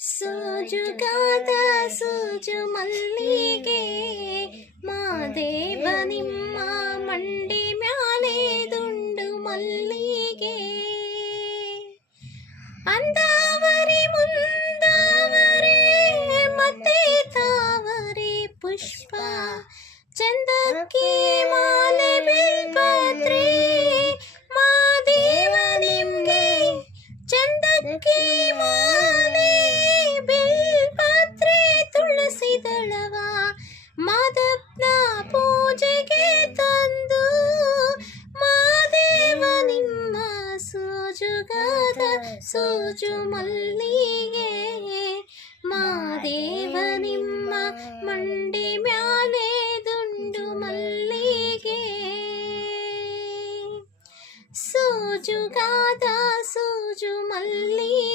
ಸೋಜುಗಾದ ಸೂಜು ಮಲ್ಲಿಗೆ ಮಾದೇವ ನಿಮ್ಮ ಮಂಡಿ ಮ್ಯಾಲೆ ದುಂಡು ಮಲ್ಲಿಗೆ ಅಂದಾವರಿ ಮುಂದಾವರೆ ಮತ್ತೆ ತಾವರೆ ಪುಷ್ಪ ಚಂದಕ್ಕೆ ಮಾಲೆ ಬಿಲ್ಪತ್ರೆ ಮಾದೇವ ನಿಮ್ಗೆ ಚಂದಕ್ಕೆ ಮಾಲೆ ಬಿಲ್ಪತ್ರೆ ತುಳಸಿ ದಳವ ಮಾದಪ್ಪನ ಪೂಜೆಗೆ ತಂದು ಮಾದೇವ ನಿಮ್ಮ ಸೋಜುಗಾದ ಸೂಜು ಮಲ್ಲಿಗೆ ಮಾದೇವ ನಿಮ್ಮ ಮಂಡಿ ಮ್ಯಾಲೆ ದುಂಡು ಮಲ್ಲಿಗೆ ಸೋಜುಗಾದ ಸೂಜು ಮಲ್ಲಿಗೆ